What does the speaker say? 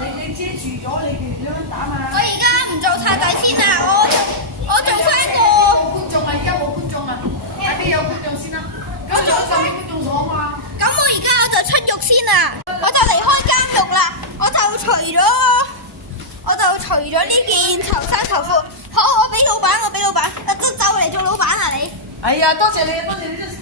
你遮住咗，你哋點樣打嘛？我而家唔做太大先啊，我做翻個。冇觀眾啊！而家冇觀眾啊！快啲有觀眾先啦！咁仲有10秒觀眾講嘛？咁我就出獄先啦，我就離開監獄啦，我就除咗呢件頭衫頭褲。好，我俾老闆，就嚟做老闆啦你。哎呀，多謝你，多謝你，真係。